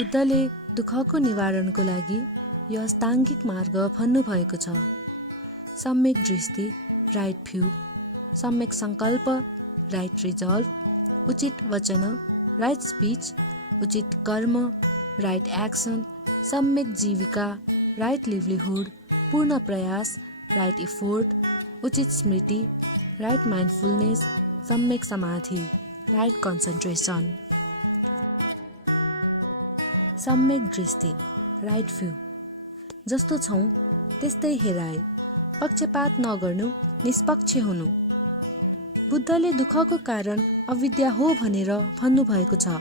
बुद्धले दुःखको निवारणको लागि यो अष्टाङ्गिक मार्ग भन्नुभएको छ। सम्यक दृष्टि, राइट भ्यू, सम्यक सङ्कल्प, राइट रिजल्भ, उचित वचन, राइट स्पिच, उचित कर्म, राइट एक्सन, सम्यक जीविका, राइट लिभलीहुड, पूर्ण प्रयास, राइट इफोर्ट, उचित स्मृति, राइट माइन्डफुलनेस, सम्यक समाधि, राइट कन्सन्ट्रेसन। सम्यक दृष्टि, राइट भ्यू, जस्तो छौँ त्यस्तै हेराए, पक्षपात नगर्नु, निष्पक्ष हुनु। बुद्धले दुःखको कारण अविद्या हो भनेर भन्नुभएको छ,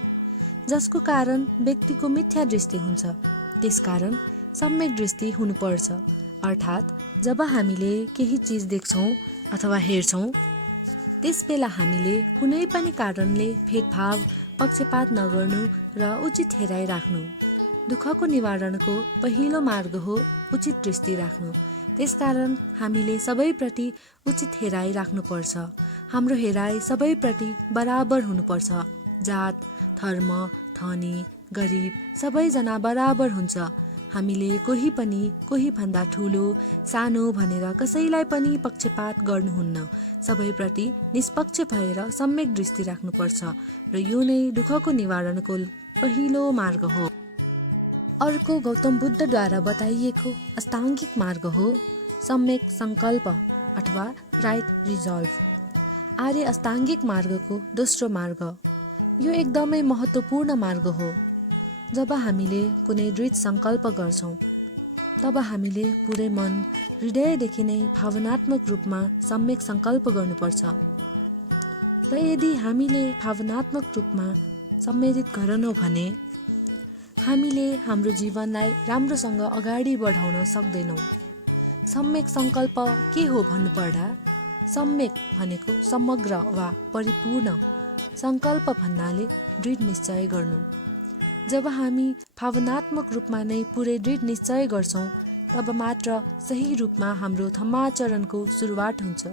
जसको कारण व्यक्तिको मिथ्या दृष्टि हुन्छ। त्यसकारण सम्यक दृष्टि हुनुपर्छ। अर्थात् जब हामीले केही चिज देख्छौँ अथवा हेर्छौँ त्यस बेला हामीले कुनै पनि कारणले भेदभाव, पक्षपात नगर्नु र उचित हेराइ राख्नु। दुःखको निवारणको पहिलो मार्ग हो उचित दृष्टि राख्नु। त्यसकारण हामीले सबैप्रति उचित हेराइ राख्नुपर्छ। हाम्रो हेराइ सबैप्रति बराबर हुनुपर्छ। जात, धर्म, धनी, गरिब सबैजना बराबर हुन्छ। हामीले कोही भन्दा ठुलो, सानो भनेर कसैलाई पनि पक्षपात गर्नुहुन्न। सबैप्रति निष्पक्ष भएर सम्यक दृष्टि राख्नुपर्छ र यो नै दुःखको निवारणको पहिलो मार्ग हो। अर्को गौतम बुद्धद्वारा बताइएको अष्टाङ्गिक मार्ग हो सम्यक सङ्कल्प अथवा राइट रिजल्भ। आर्य अष्टाङ्गिक मार्गको दोस्रो मार्ग। यो एकदमै महत्त्वपूर्ण मार्ग हो। जब हामीले कुनै दृढ सङ्कल्प गर्छौँ तब हामीले पुरै मन, हृदयदेखि नै भावनात्मक रूपमा सम्यक सङ्कल्प गर्नुपर्छ। र यदि हामीले भावनात्मक रूपमा सम्मिलित गरेनौँ भने हामीले हाम्रो जीवनलाई राम्रोसँग अगाडि बढाउन सक्दैनौँ। सम्यक सङ्कल्प के हो भन्नुपर्दा, सम्यक भनेको समग्र वा परिपूर्ण, सङ्कल्प भन्नाले दृढ निश्चय गर्नु। जब हामी भावनात्मक रूपमा नै पुरै दृढ निश्चय गर्छौँ तब मात्र सही रूपमा हाम्रो धम्माचरणको सुरुवात हुन्छ।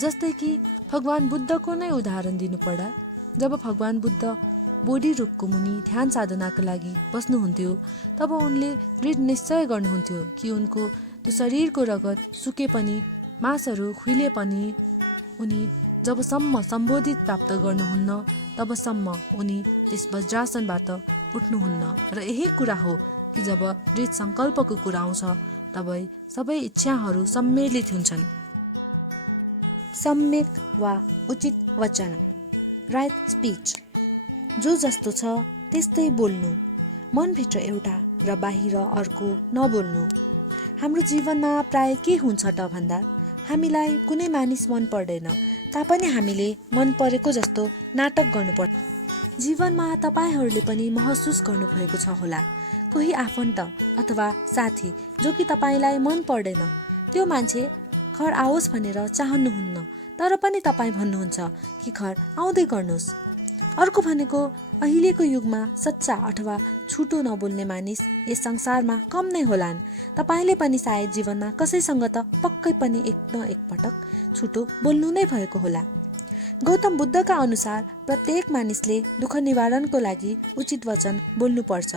जस्तै कि भगवान बुद्धको नै उदाहरण दिनुपर्दा, जब भगवान बुद्ध बोधि रुखको मुनि ध्यान साधनाको लागि बस्नुहुन्थ्यो तब उनले दृढ निश्चय गर्नुहुन्थ्यो कि उनको त्यो शरीरको रगत सुके पनि, मासहरू खुइले पनि उनी जबसम्म सम्बोधित प्राप्त गर्नुहुन्न तबसम्म उनी त्यस वज्रासनबाट उठ्नुहुन्न। र यही कुरा हो कि जब दृढ सङ्कल्पको कुरा आउँछ तब सबै इच्छाहरू सम्मिलित हुन्छन्। सम्यक वा उचित वचन, राइट स्पिच, जो जस्तो छ त्यस्तै बोल्नु। मनभित्र एउटा र बाहिर अर्को नबोल्नु। हाम्रो जीवनमा प्राय के हुन्छ त भन्दा, हामीलाई कुनै मानिस मन पर्दैन तापनि हामीले मन परेको जस्तो नाटक गर्नुपर्छ। जीवनमा तपाईँहरूले पनि महसुस गर्नुभएको छ होला, कोही आफन्त अथवा साथी जो कि तपाईँलाई मन पर्दैन, त्यो मान्छे घर आओस् भनेर चाहनुहुन्न, तर पनि तपाईँ भन्नुहुन्छ कि घर आउँदै गर्नुहोस्। अर्को भनेको अहिलेको युगमा सच्चा अथवा छुटो नबोल्ने मानिस यस संसारमा कम नै होलान्। तपाईँले पनि सायद जीवनमा कसैसँग त पक्कै पनि एक न एक पटक छुटो बोल्नु नै भएको होला। गौतम बुद्धका अनुसार प्रत्येक मानिसले दुःख निवारणको लागि उचित वचन बोल्नुपर्छ।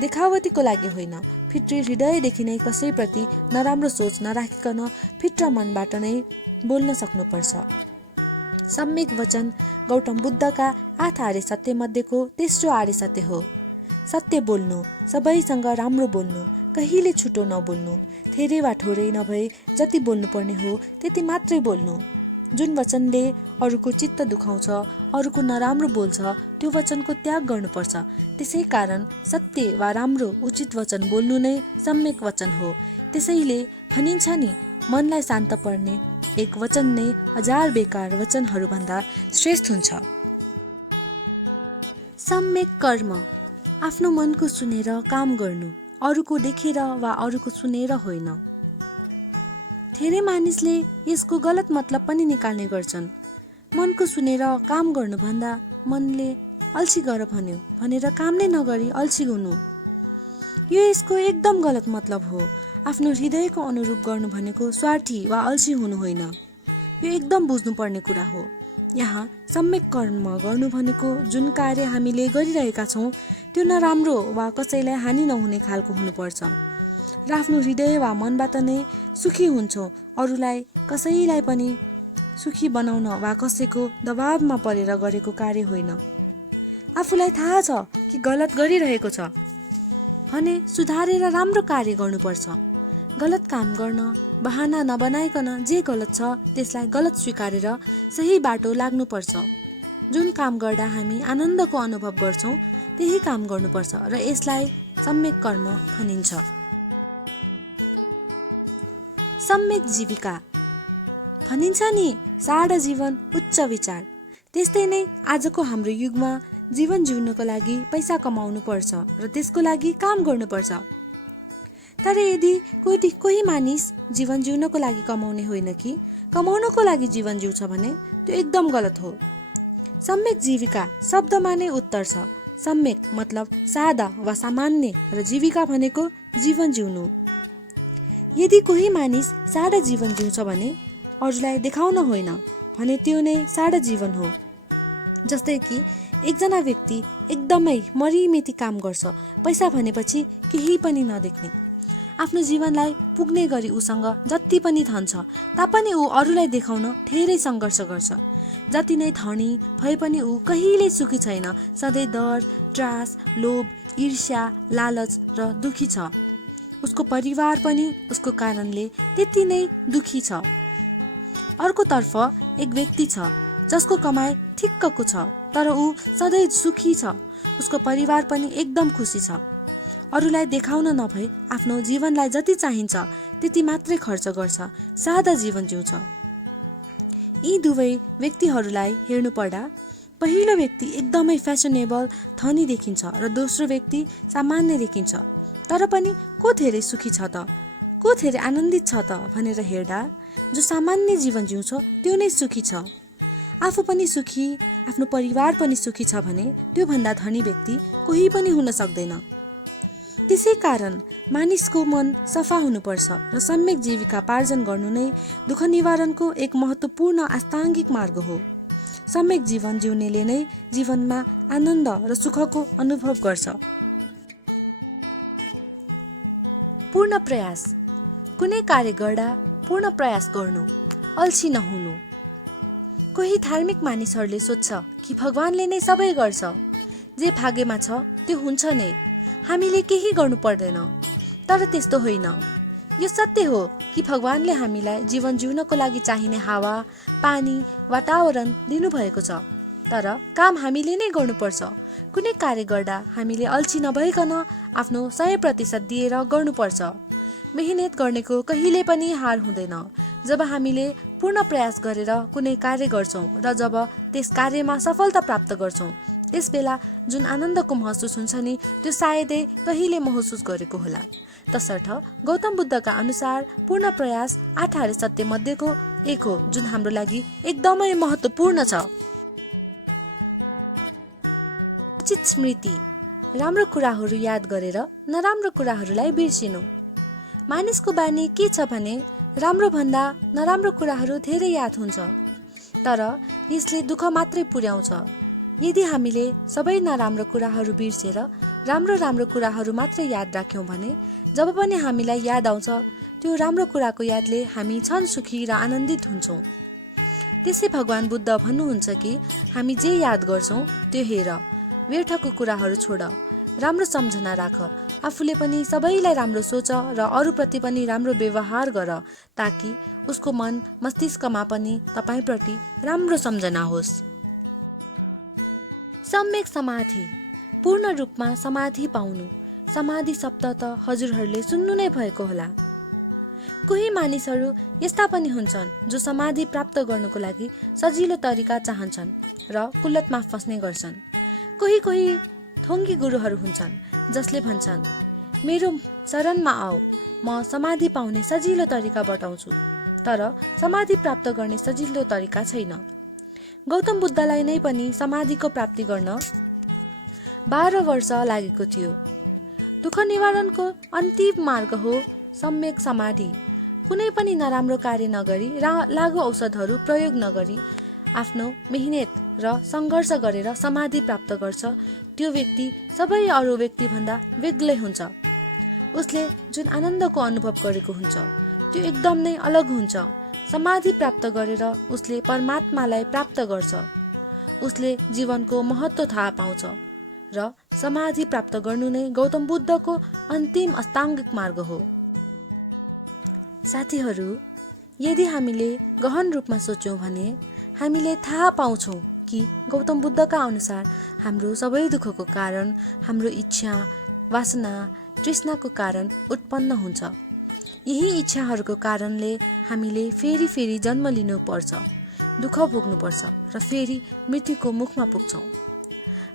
देखावटीको लागि होइन, भित्री हृदयदेखि नै कसैप्रति नराम्रो सोच नराखिकन भित्र मनबाट नै बोल्न सक्नुपर्छ। सम्यक वचन गौतम बुद्धका 8 आर्य सत्य मध्येको तेस्रो आर्य सत्य हो। सत्य बोल्नु, सबैसँग राम्रो बोल्नु, कहिले छुटो नबोल्नु, धेरै वा थोरै नभए जति बोल्नुपर्ने हो त्यति मात्रै बोल्नु। जुन वचनले अरूको चित्त दुखाउँछ, अरूको नराम्रो बोल्छ, त्यो वचनको त्याग गर्नुपर्छ। त्यसै कारण सत्य वा राम्रो उचित वचन बोल्नु नै सम्यक वचन हो। त्यसैले भनिन्छ नि, मनलाई शान्त पर्ने एक वचन नै 1000 बेकार वचनहरूभन्दा श्रेष्ठ हुन्छ। सम्यक कर्म, आफ्नो मनको सुनेर काम गर्नु, अरूको देखेर वा अरूको सुनेर होइन। धेरै मानिसले यसको गलत मतलब पनि निकाल्ने गर्छन्। मनको सुनेर काम गर्नुभन्दा मनले अल्छी गर भन्यो भनेर काम नै नगरी अल्छी हुनु, यो यसको एकदम गलत मतलब हो। आफ्नो हृदयको अनुरूप गर्नु भनेको स्वार्थी वा अल्छी हुनु होइन। यो एकदम बुझ्नुपर्ने कुरा हो। यहाँ सम्यक कर्म गर्नु भनेको जुन कार्य हामीले गरिरहेका छौँ त्यो नराम्रो वा कसैलाई हानि नहुने खालको हुनुपर्छ र आफ्नो हृदय वा मनबाट नै सुखी हुन्छौँ। अरूलाई कसैलाई पनि सुखी बनाउन वा कसैको दबावमा परेर गरेको कार्य होइन। आफूलाई थाहा छ कि गलत गरिरहेको छ भने सुधारेर राम्रो कार्य गर्नुपर्छ। गलत काम गर्न बहाना नबनाइकन जे गलत छ त्यसलाई गलत स्वीकारेर सही बाटो लाग्नुपर्छ। जुन काम गर्दा हामी आनन्दको अनुभव गर्छौँ त्यही काम गर्नुपर्छ र यसलाई सम्यक कर्म भनिन्छ। सम्यक जीविका भनिन्छ नि, सादा जीवन उच्च विचार। त्यस्तै नै आजको हाम्रो युगमा जीवन जिउनको लागि पैसा कमाउनु पर्छ र त्यसको लागि काम गर्नुपर्छ। तर यदि कोही मानिस जीवन जिउनको लागि कमाउने होइन कि कमाउनको लागि जीवन जिउँछ भने त्यो एकदम गलत हो। सम्यक जीविका शब्दमा नै उत्तर छ। सम्यक मतलब सादा वा सामान्य र जीविका भनेको जीवन जिउनु। यदि कोही मानिस सादा जीवन जिउँछ भने अरूलाई देखाउन होइन भने त्यो नै सादा जीवन हो। जस्तै कि एकजना व्यक्ति एकदमै मरिमेती काम गर्छ, पैसा भनेपछि केही पनि नदेख्ने, आफ्नो जीवनलाई पुग्ने गरी उसँग जति पनि धन छ तापनि ऊ अरूलाई देखाउन धेरै सङ्घर्ष गर्छ। जति नै धनी भए पनि ऊ कहिल्यै सुखी छैन। सधैँ डर, त्रास, लोभ, ईर्ष्या, लालच र दुखी छ। उसको परिवार पनि उसको कारणले त्यति नै दुखी छ। अर्कोतर्फ एक व्यक्ति छ जसको कमाइ ठिक्कको छ तर ऊ सधैँ सुखी छ। उसको परिवार पनि एकदम खुसी छ। अरूलाई देखाउन नभई आफ्नो जीवनलाई जति चाहिन्छ त्यति मात्रै खर्च गर्छ, सादा जीवन जिउँछ। यी दुवै व्यक्तिहरूलाई हेर्नु पर्दा पहिलो व्यक्ति एकदमै फ्यासनेबल धनी देखिन्छ र दोस्रो व्यक्ति सामान्य देखिन्छ। तर पनि को धेरै सुखी छ त, को धेरै आनन्दित छ त भनेर हेर्दा जो सामान्य जीवन जिउँछ त्यो नै सुखी छ। आफू पनि सुखी, आफ्नो परिवार पनि सुखी छ भने त्योभन्दा धनी व्यक्ति कोही पनि हुन सक्दैन। त्यसै कारण मानिसको मन सफा हुनुपर्छ र सम्यक जीविका पार्जन गर्नु नै दुःख निवारणको एक महत्त्वपूर्ण आस्थाङ्गिक मार्ग हो। सम्यक जीवन जिउनेले नै जीवनमा आनन्द र सुखको अनुभव गर्छ। पूर्ण प्रयास। कुनै कार्य गर्दा पूर्ण प्रयास गर्नु, अल्छी नहुनु। कोही धार्मिक मानिसहरूले सोध्छ कि भगवानले नै सबै गर्छ, जे भाग्यमा छ त्यो हुन्छ नै, हामीले केही गर्नु पर्दैन। तर त्यस्तो होइन। यो सत्य हो कि भगवानले हामीलाई जीवन जिउनको लागि चाहिने हावा, पानी, वातावरण दिनुभएको छ। तर काम हामीले नै गर्नुपर्छ। कुनै कार्य गर्दा हामीले अल्छी नभइकन आफ्नो 100% दिएर गर्नुपर्छ। मेहनत गर्नेको कहिले पनि हार हुँदैन। जब हामीले पूर्ण प्रयास गरेर कुनै कार्य गर्छौँ र जब त्यस कार्यमा सफलता प्राप्त गर्छौँ त्यसबेला जुन आनन्दको महसुस हुन्छ नि त्यो सायदै कहिले महसुस गरेको होला। तसर्थ गौतम बुद्धका अनुसार पूर्ण प्रयास 8 आर्य सत्य मध्येको एक हो जुन हाम्रो लागि एकदमै महत्त्वपूर्ण छ। उचित स्मृति। राम्रो कुराहरू याद गरेर नराम्रो कुराहरूलाई बिर्सिनु। मानिसको बानी के छ भने राम्रो भन्दा नराम्रो कुराहरू धेरै याद हुन्छ, तर यसले दुःख मात्रै पुर्याउँछ। यदि हामीले सबै नराम्रो कुराहरू बिर्सेर राम्रो राम्रो कुराहरू मात्रै याद राख्यौँ भने जब पनि हामीलाई याद आउँछ त्यो राम्रो कुराको यादले हामी छन् सुखी र आनन्दित हुन्छौँ। त्यसै भगवान बुद्ध भन्नुहुन्छ कि हामी जे याद गर्छौँ त्यो हेर, व्यर्थको कुराहरू छोड, राम्रो सम्झना राख, आफूले पनि सबैलाई राम्रो सोच र अरूप्रति पनि राम्रो व्यवहार गर ताकि उसको मन मस्तिष्कमा पनि तपाईप्रति राम्रो सम्झना होस्। सम्यक समाधि। पूर्ण रूपमा समाधि पाउनु। समाधि शब्द त हजुरहरूले सुन्नु नै भएको होला। कोही मानिसहरू यस्ता पनि हुन्छन् जो समाधि प्राप्त गर्नको लागि सजिलो तरिका चाहन्छन् र कुलतमा फस्ने गर्छन्। कोही ठोङ्गी गुरुहरू हुन्छन् जसले भन्छन् मेरो शरणमा आऊ, म समाधि पाउने सजिलो तरिका बताउँछु। तर समाधि प्राप्त गर्ने सजिलो तरिका छैन। गौतम बुद्धलाई नै पनि समाधिको प्राप्ति गर्न 12 वर्ष लागेको थियो। दुःख निवारणको अन्तिम मार्ग हो सम्यक समाधि। कुनै पनि नराम्रो कार्य नगरी लागु औषधहरू प्रयोग नगरी आफ्नो मेहनत र सङ्घर्ष गरेर समाधि प्राप्त गर्छ त्यो व्यक्ति सबै अरू व्यक्तिभन्दा बेग्लै हुन्छ। उसले जुन आनन्दको अनुभव गरेको हुन्छ त्यो एकदम नै अलग हुन्छ। समाधि प्राप्त गरेर उसले परमात्मालाई प्राप्त गर्छ। उसले जीवनको महत्त्व थाहा पाउँछ र समाधि प्राप्त गर्नु नै गौतम बुद्धको अन्तिम अष्टाङ्गिक मार्ग हो। साथीहरू, यदि हामीले गहन रूपमा सोच्यौँ भने हामीले थाहा पाउँछौँ कि गौतम बुद्धका अनुसार हाम्रो सबै दुःखको कारण हाम्रो इच्छा, वासना, तृष्णाको कारण उत्पन्न हुन्छ। यही इच्छाहरूको कारणले हामीले फेरि फेरि जन्म लिनुपर्छ, दुःख भोग्नुपर्छ र फेरि मृत्युको मुखमा पुग्छौँ।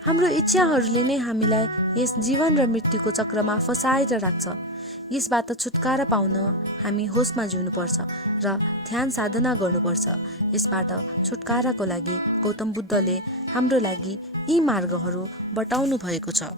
हाम्रो इच्छाहरूले नै हामीलाई यस जीवन र मृत्युको चक्रमा फसाएर राख्छ। यसबाट छुटकारा पाउन हामी होसमा जिउनुपर्छ र ध्यान साधना गर्नुपर्छ। यसबाट छुटकाराको लागि गौतम बुद्धले हाम्रो लागि यी मार्गहरू बताउनु भएको छ।